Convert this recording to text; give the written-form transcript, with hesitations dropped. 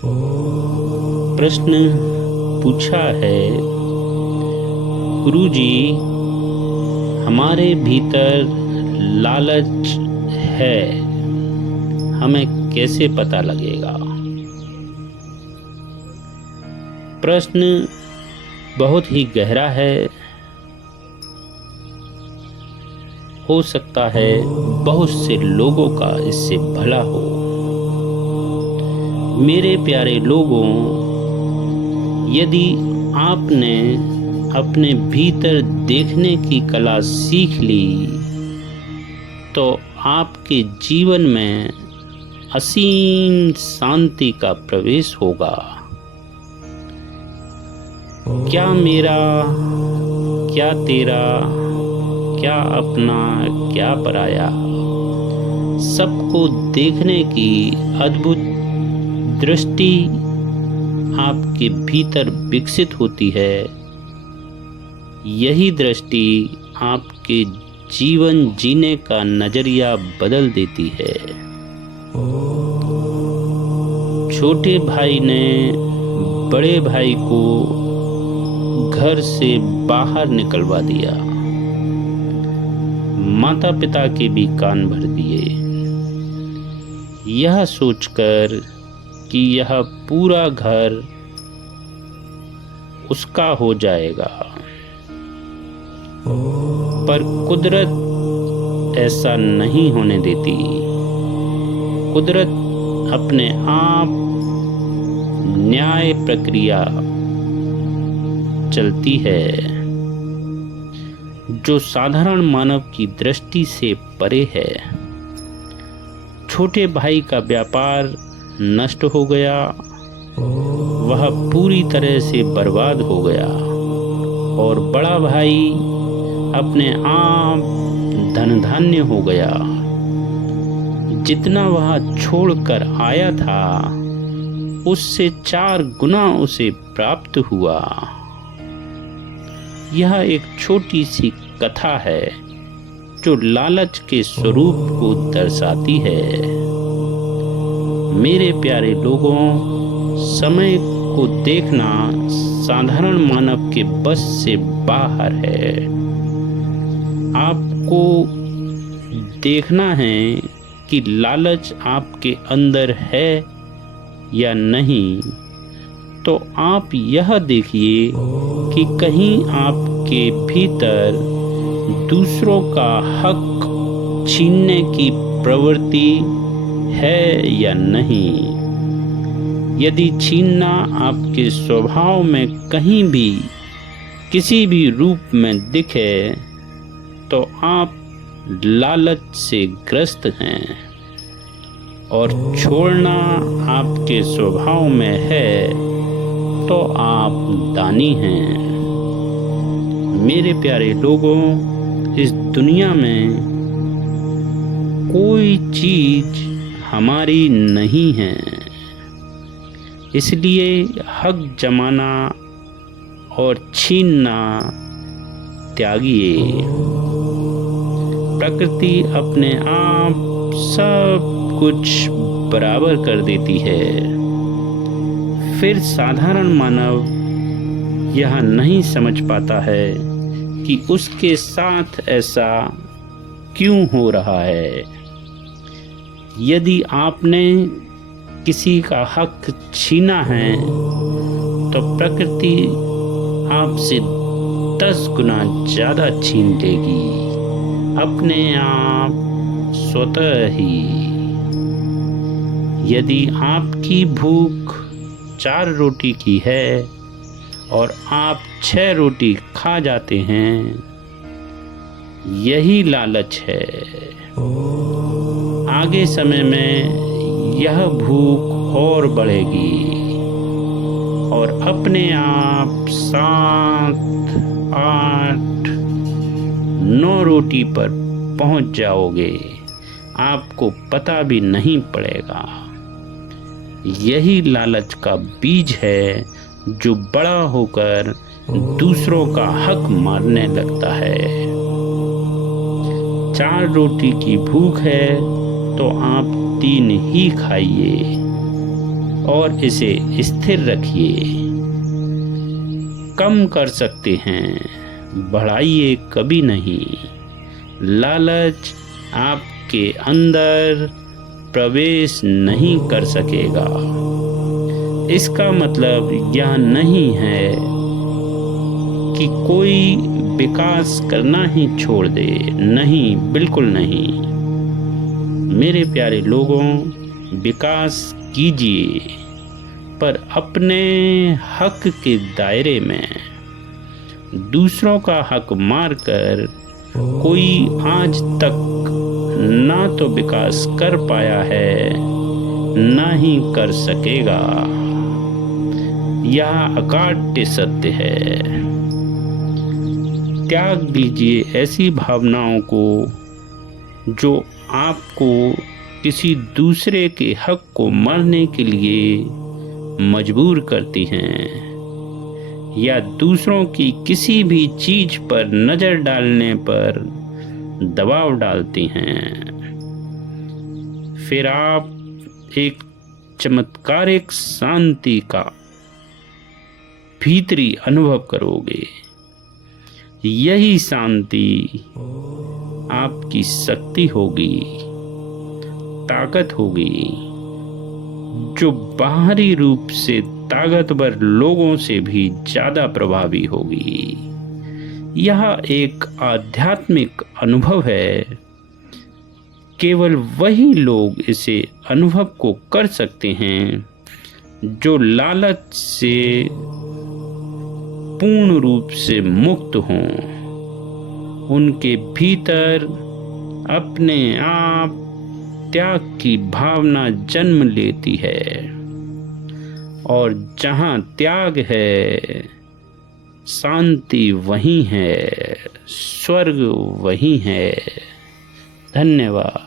प्रश्न पूछा है, गुरुजी, हमारे भीतर लालच है, हमें कैसे पता लगेगा? प्रश्न बहुत ही गहरा है। हो सकता है बहुत से लोगों का इससे भला हो। मेरे प्यारे लोगों, यदि आपने अपने भीतर देखने की कला सीख ली तो आपके जीवन में असीम शांति का प्रवेश होगा। क्या मेरा, क्या तेरा, क्या अपना, क्या पराया, सबको देखने की अद्भुत दृष्टि आपके भीतर विकसित होती है। यही दृष्टि आपके जीवन जीने का नजरिया बदल देती है। छोटे भाई ने बड़े भाई को घर से बाहर निकलवा दिया। माता पिता के भी कान भर दिए, यह सोचकर कि यह पूरा घर उसका हो जाएगा। पर कुदरत ऐसा नहीं होने देती। कुदरत अपने आप न्याय प्रक्रिया चलती है जो साधारण मानव की दृष्टि से परे है। छोटे भाई का व्यापार नष्ट हो गया, वह पूरी तरह से बर्बाद हो गया, और बड़ा भाई अपने आप धन धान्य हो गया। जितना वह छोड़कर आया था उससे 4 गुना उसे प्राप्त हुआ। यह एक छोटी सी कथा है जो लालच के स्वरूप को दर्शाती है। मेरे प्यारे लोगों, समय को देखना साधारण मानव के बस से बाहर है। आपको देखना है कि लालच आपके अंदर है या नहीं। तो आप यह देखिए कि कहीं आपके भीतर दूसरों का हक छीनने की प्रवृत्ति है या नहीं। यदि छीनना आपके स्वभाव में कहीं भी किसी भी रूप में दिखे तो आप लालच से ग्रस्त हैं, और छोड़ना आपके स्वभाव में है तो आप दानी हैं। मेरे प्यारे लोगों, इस दुनिया में कोई चीज हमारी नहीं है, इसलिए हक जमाना और छीनना त्यागिए। प्रकृति अपने आप सब कुछ बराबर कर देती है। फिर साधारण मानव यह नहीं समझ पाता है कि उसके साथ ऐसा क्यों हो रहा है। यदि आपने किसी का हक छीना है तो प्रकृति आपसे 10 गुना ज़्यादा छीन लेगी, अपने आप स्वतः ही। यदि आपकी भूख 4 रोटी की है और आप 6 रोटी खा जाते हैं, यही लालच है। आगे समय में यह भूख और बढ़ेगी और अपने आप 7, 8, 9 रोटी पर पहुंच जाओगे, आपको पता भी नहीं पड़ेगा। यही लालच का बीज है जो बड़ा होकर दूसरों का हक मारने लगता है। 4 रोटी की भूख है तो आप 3 ही खाइए, और इसे स्थिर रखिए। कम कर सकते हैं, बढ़ाइए कभी नहीं। लालच आपके अंदर प्रवेश नहीं कर सकेगा। इसका मतलब यह नहीं है कि कोई विकास करना ही छोड़ दे। नहीं, बिल्कुल नहीं। मेरे प्यारे लोगों, विकास कीजिए, पर अपने हक के दायरे में। दूसरों का हक मारकर कोई आज तक ना तो विकास कर पाया है, ना ही कर सकेगा। यह अकाट्य सत्य है। त्याग दीजिए ऐसी भावनाओं को जो आपको किसी दूसरे के हक को मरने के लिए मजबूर करती हैं, या दूसरों की किसी भी चीज पर नजर डालने पर दबाव डालती हैं। फिर आप एक चमत्कारिक शांति का भीतरी अनुभव करोगे। यही शांति आपकी शक्ति होगी, ताकत होगी, जो बाहरी रूप से ताकतवर लोगों से भी ज्यादा प्रभावी होगी। यह एक आध्यात्मिक अनुभव है। केवल वही लोग इसे अनुभव को कर सकते हैं जो लालच से पूर्ण रूप से मुक्त हों। उनके भीतर अपने आप त्याग की भावना जन्म लेती है, और जहाँ त्याग है, शांति वहीं है, स्वर्ग वहीं है। धन्यवाद।